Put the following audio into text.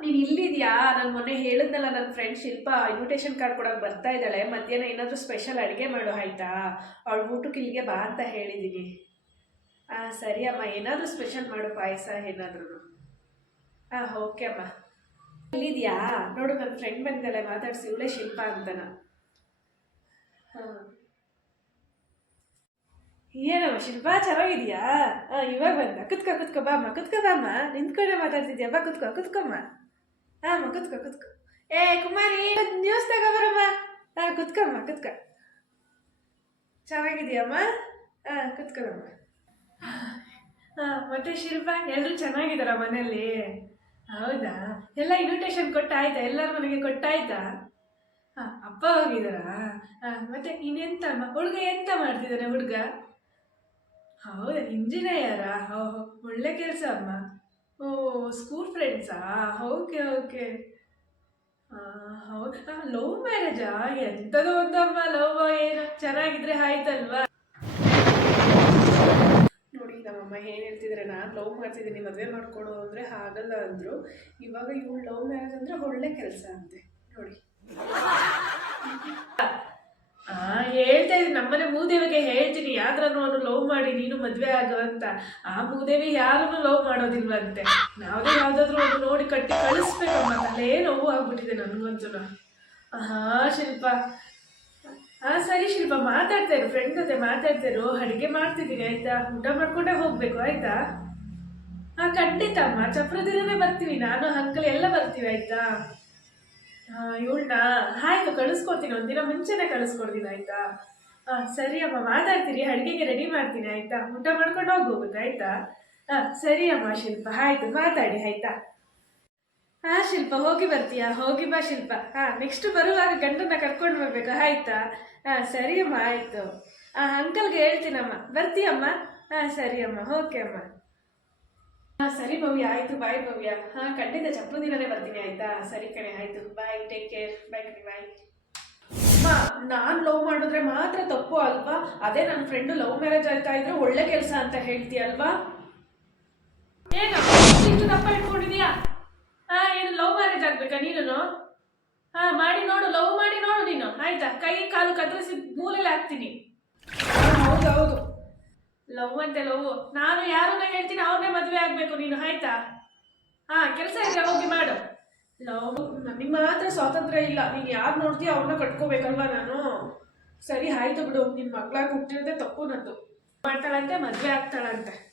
ನೀನ್ ಇಲ್ಲಿದ್ಯಾ? ನಾನು ಮೊನ್ನೆ ಹೇಳಿದ್ನಲ್ಲ ನನ್ನ ಫ್ರೆಂಡ್ ಶಿಲ್ಪ ಇನ್ವಿಟೇಷನ್ ಕಾರ್ಡ್ ಕೊಡಕ್ ಬರ್ತಾ ಇದ್ದಾಳೆ. ಮಧ್ಯಾಹ್ನ ಏನಾದರೂ ಸ್ಪೆಷಲ್ ಅಡುಗೆ ಮಾಡು, ಆಯ್ತಾ? ಅವಳು ಊಟಕ್ಕೆ ಇಲ್ಲಿಗೆ ಬಾ ಅಂತ ಹೇಳಿದ್ದೀನಿ ಆ, ಸರಿ ಅಮ್ಮ. ಏನಾದರೂ ಸ್ಪೆಷಲ್ ಮಾಡು, ಪಾಯಸ ಏನಾದ್ರೂ. ಹಾಂ ಓಕೆ ಅಮ್ಮ. ಇಲ್ಲಿದೆಯಾ? ನೋಡು ನನ್ನ ಫ್ರೆಂಡ್ ಬಂದಿದ್ದಾಳೆ ಮಾತಾಡ್ಸಿ. ಇವಳೇ ಶಿಲ್ಪ ಅಂತನ. ಹಾಂ. ಏನಮ್ಮ, ಶಿಲ್ಪ, ಚೆನ್ನಾಗಿದೆಯಾ? ಹಾಂ ಇವಾಗ ಬಂದ. ಕುತ್ಕೋ ಕುತ್ಕೋ, ಬಾಮ್ಮ. ಕುತ್ಕೋ, ಬಾಮ್ಮ. ನಿಂತ್ಕೊಂಡೆ ಮಾತಾಡ್ತಿದ್ಯಾ? ಬಾ, ಕುತ್ಕೋ ಕುತ್ಕೊಮ್ಮ ಹಾಂ ಕುತ್ಕೋ ಕುತ್ಕೋ. ಏ ಕುಮಾರಿ ನ್ಯೂಸ್ ತಗೋಬರಮ್ಮ. ಹಾಂ ಕುತ್ಕಮ್ಮ ಕುತ್ಕ. ಚೆನ್ನಾಗಿದೆಯಮ್ಮ? ಹಾಂ ಕುತ್ಕೊಳಮ್ಮ ಹಾಂ ಮತ್ತೆ ಶಿಲ್ಪಾ ಎಲ್ಲರೂ ಚೆನ್ನಾಗಿದ್ದಾರ ಮನೆಯಲ್ಲಿ? ಹೌದಾ? ಎಲ್ಲ ಇನ್ವಿಟೇಷನ್ ಕೊಟ್ಟಾಯ್ತಾ? ಎಲ್ಲರ ಮನೆಗೆ ಕೊಟ್ಟಾಯ್ತಾ? ಹಾಂ ಅಪ್ಪ ಹೋಗಿದ್ದಾರಾ? ಮತ್ತೆ ಇನ್ನೆಂತ ಹುಡುಗ ಎಂತ ಮಾಡ್ತಿದ್ದಾನೆ ಹುಡುಗ? ಹೌದಾ ಇಂಜಿನಿಯರಾ? ಹೋ ಹೋ, ಒಳ್ಳೆ ಕೆಲಸ ಅಮ್ಮ. ಓ ಸ್ಕೂಲ್ ಫ್ರೆಂಡ್ಸಾ ಓಕೆ ಓಕೆ ಹೌದಾ. ಲವ್ ಮ್ಯಾರೇಜಾ ಎಂಥದೋ ಒಂದಮ್ಮ ಲವ್ ಏನು ಚೆನ್ನಾಗಿದ್ರೆ ಆಯ್ತಲ್ವಾ? ನೋಡಿ ನಮ್ಮಮ್ಮ ಏನು ಹೇಳ್ತಿದ್ರೆ ನಾನು ಲವ್ ಮಾಡ್ತಿದ್ದೀನಿ ಮದುವೆ ಮಾಡ್ಕೊಡು ಅಂದರೆ ಆಗಲ್ಲ ಅಂದರು. ಇವಾಗ ಇವಳು ಲವ್ ಮ್ಯಾರೇಜ್ ಅಂದರೆ ಒಳ್ಳೆ ಕೆಲಸ ಅಂತೆ. ನೋಡಿ. ಹಾಂ ಹೇಳ್ತಾ ಇದ್ದೀನಿ ನಮ್ಮನೆ ಮೂದೇವಿಗೆ ಯಾವ್ದ್ರನ್ನು ಅವನು ಲವ್ ಮಾಡಿ ನೀನು ಮದುವೆ ಆಗು ಅಂತ, ಆ ಭೂದೇವಿ ಯಾರನ್ನು ಲವ್ ಮಾಡೋದಿಲ್ವಂತೆ. ನಾವೇ ಯಾವುದಾದ್ರೂ ಒಂದು ನೋಡಿ ಕಟ್ಟಿ ಕಳಿಸ್ಬೇಕಮ್ಮ ತಲೆ ನೋವು ಆಗ್ಬಿಟ್ಟಿದೆ ನನಗಂತೂ ಆಹಾ, ಶಿಲ್ಪ. ಹಾ ಸರಿ ಶಿಲ್ಪ, ಮಾತಾಡ್ತಾ ಇರು ಫ್ರೆಂಡ್ ಜೊತೆ ಮಾತಾಡ್ತಾ ಇರು, ಅಡುಗೆ ಮಾಡ್ತಿದ್ದೀನಿ ಆಯ್ತಾ? ಊಟ ಮಾಡ್ಕೊಂಡೇ ಹೋಗ್ಬೇಕು, ಆಯ್ತಾ? ಹಾ ಖಂಡಿತ ಅಮ್ಮ ಚಪ್ರ ದಿನನೇ ಬರ್ತೀವಿ, ನಾನು, ಅಂಕಲ್ ಎಲ್ಲ ಬರ್ತೀವಿ, ಆಯ್ತಾ? ಹಾ ಇವಳನ್ನ ಆಯ್ತು ಕಳಿಸ್ಕೊಡ್ತೀನಿ, ಒಂದಿನ ಮುಂಚೆನೆ ಕಳಿಸ್ಕೊಡ್ತೀನಿ, ಆಯ್ತಾ? ಸರಿ ಅಮ್ಮ, ಮಾತಾಡ್ತೀರಿ, ಅಡುಗೆಗೆ ರೆಡಿ ಮಾಡ್ತೀನಿ, ಆಯ್ತಾ? ಊಟ ಮಾಡ್ಕೊಂಡು ಹೋಗ್ಬೋದು ಆಯ್ತಾ? ಹಾ ಸರಿ ಅಮ್ಮ, ಶಿಲ್ಪ, ಆಯ್ತು, ಮಾತಾಡಿ, ಆಯ್ತಾ? ಹಾ ಶಿಲ್ಪ, ಹೋಗಿ ಬರ್ತೀಯಾ? ಹೋಗಿ ಬಾ, ಶಿಲ್ಪ. ಹಾ ನೆಕ್ಸ್ಟ್ ಬರುವಾಗ ಗಂಡನ್ನ ಕರ್ಕೊಂಡು ಬರ್ಬೇಕು, ಆಯ್ತಾ? ಹಾ ಸರಿ ಅಮ್ಮ, ಆಯ್ತು. ಹಾಂ ಅಂಕಲ್ಗೆ ಹೇಳ್ತೀನಮ್ಮ. ಬರ್ತೀಯಮ್ಮ? ಹಾ ಸರಿ ಅಮ್ಮ ಓಕೆ ಅಮ್ಮ. ಹಾಂ ಸರಿ ಭವ್ಯ, ಆಯ್ತು ಬಾಯ್ ಭವ್ಯ. ಹಾ ಖಂಡಿತ ಚಪ್ಪು ದಿನನೇ ಬರ್ತೀನಿ, ಆಯ್ತಾ? ಸರಿ ಕಣೆ, ಆಯ್ತು. ಬಾಯ್ ಟೇಕ್ ಕೇರ್ ಬಾಯ್ ಕಣೆ ಬಾಯ್ ನಾನ್ ಲವ್ ಮಾಡಿದ್ರೆ ಮಾತ್ರ ತಪ್ಪು ಅಲ್ವಾ? ಅದೇ ನನ್ನ ಫ್ರೆಂಡು ಲವ್ ಮ್ಯಾರೇಜ್ ಆಯ್ತಾ ಇದ್ರೆ ಒಳ್ಳೆ ಕೆಲಸ ಅಂತ ಹೇಳ್ತಿ ಅಲ್ವಾ ಇಷ್ಟು ತಪ್ಪ ಇಟ್ಕೊಂಡಿದ್ಯಾ? ಹಾ ಏನು ಲವ್ ಮ್ಯಾರೇಜ್ ಆಗ್ಬೇಕಾ ನೀನು ಹಾ ಮಾಡಿ ನೋಡು ಲವ್ ಮಾಡಿ ನೋಡು ನೀನು. ಆಯ್ತಾ? ಕೈ ಕಾಲು ಕತ್ತರಿಸಿ ಮೂಲೆಯಲ್ಲಿ ಹಾಕ್ತೀನಿ. ಹೌದೌದು. ಲವ್ ಅಂತೆ ಲವ್ ನಾನು ಯಾರನ್ನ ಹೇಳ್ತೀನಿ ಅವ್ರನ್ನೇ ಮದುವೆ ಆಗ್ಬೇಕು ನೀನು ಆಯ್ತಾ? ಹಾ ಕೆಲಸ ಇದೆ ಹೋಗಿ ಮಾಡು. ಲವ್ ನನಗೆ ಮಾತ್ರ ಸ್ವಾತಂತ್ರ್ಯ ಇಲ್ಲ. ನೀನು ಯಾರು ನೋಡ್ತೀಯ ಅವ್ರನ್ನ ಕಟ್ಕೋಬೇಕಲ್ವಾ ನಾನು? ಸರಿ, ಆಯ್ತು ಬಿಡು. ನಿನ್ನ ಮಗಳಾಗಿ ಹುಟ್ಟಿರೋದೇ ತಪ್ಪು ನಂದು. ಮಾಡ್ತಾಳಂತೆ, ಮದುವೆ ಆಗ್ತಾಳಂತೆ.